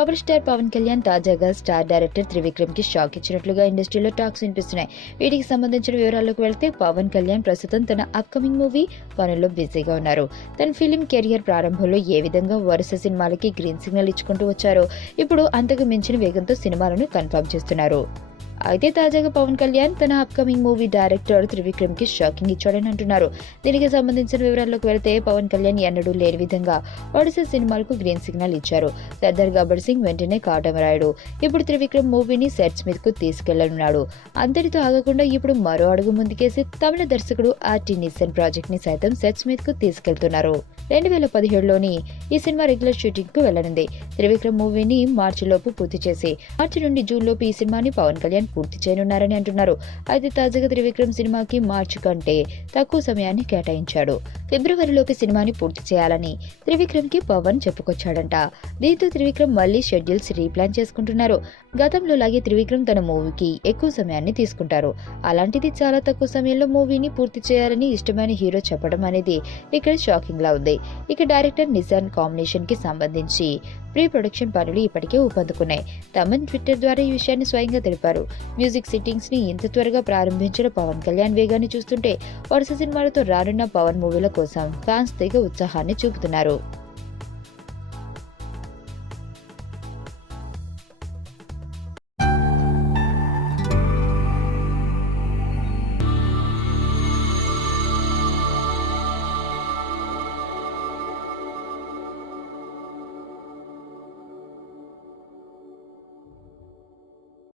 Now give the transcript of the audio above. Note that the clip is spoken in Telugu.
పవర్ స్టార్ పవన్ కళ్యాణ్ తాజాగా స్టార్ డైరెక్టర్ త్రివిక్రమ్ కి షాక్ ఇచ్చినట్లుగా ఇండస్ట్రీలో టాక్స్ వినిపిస్తున్నాయి. వీటికి సంబంధించిన వివరాల్లోకి వెళ్తే పవన్ కళ్యాణ్ ప్రస్తుతం తన అప్కమింగ్ మూవీ పనుల్లో బిజీగా ఉన్నారు. తన ఫిలిం కెరియర్ ప్రారంభంలో ఏ విధంగా వరుస సినిమాలకి గ్రీన్ సిగ్నల్ ఇచ్చుకుంటూ వచ్చారో ఇప్పుడు అంతకు మించిన వేగంతో సినిమాలను కన్ఫర్మ్ చేస్తున్నారు. అయితే తాజాగా పవన్ కళ్యాణ్ తన అప్కమింగ్ మూవీ డైరెక్టర్ త్రివిక్రమ్ కి షాకింగ్ ఇచ్చాడని అంటున్నారు. దీనికి సంబంధించిన వివరాల్లోకి వెళ్తే పవన్ కళ్యాణ్ ఎన్నడూ లేని విధంగా ఒడిశా సినిమాలకు గ్రీన్ సిగ్నల్ ఇచ్చారు. సర్దార్ గబ్బర్ సింగ్ వెంటనే కాటమరాయుడు, ఇప్పుడు త్రివిక్రమ్ మూవీని సెట్స్ మీదకు తీసుకెళ్లనున్నాడు. అంతటితో ఆగకుండా ఇప్పుడు మరో అడుగు ముందుకేసి తమిళ దర్శకుడు ఆర్టి నిసన్ ప్రాజెక్ట్ ని సైతం సెట్స్ మీదకు తీసుకెళ్తున్నారు. 2017లోని ఈ సినిమా రెగ్యులర్ షూటింగ్ కు వెళ్లనుంది. త్రివిక్రమ్ మూవీని మార్చిలోపు పూర్తి చేసి మార్చి నుండి జూన్ లోపు ఈ సినిమాని పవన్ కళ్యాణ్ పూర్తి చేయనున్నారని అంటున్నారు. అయితే తాజాగా త్రివిక్రమ్ సినిమాకి మార్చి కంటే తక్కువ సమయాన్ని కేటాయించాడు. ఫిబ్రవరిలోకి సినిమాని పూర్తి చేయాలని త్రివిక్రమ్ కి పవన్ చెప్పుకొచ్చాడంట. దీంతో త్రివిక్రమ్ మళ్లీ షెడ్యూల్స్ రీప్లాన్ చేసుకుంటున్నారు. గతంలో లాగే త్రివిక్రమ్ తన మూవీకి ఎక్కువ సమయాన్ని తీసుకుంటారు. అలాంటిది చాలా తక్కువ సమయంలో మూవీని పూర్తి చేయాలని ఇష్టమైన హీరో చెప్పడం అనేది ఇక్కడ షాకింగ్ లా ఉంది. ఇక డైరెక్టర్ నిసాన్ కాంబినేషన్ కి సంబంధించి ప్రీ ప్రొడక్షన్ పనులు ఇప్పటికే ఊపందుకున్నాయి. తమన్ ట్విట్టర్ ద్వారా ఈ విషయాన్ని స్వయంగా తెలిపారు. మ్యూజిక్ సిట్టింగ్స్ ని ఇంత త్వరగా ప్రారంభించిన పవన్ కళ్యాణ్ వేగాన్ని చూస్తుంటే వరుస సినిమాలతో రానున్న పవన్ మూవీల కోసం ఫ్యాన్స్ తెగ ఉత్సాహాన్ని చూపుతున్నారు.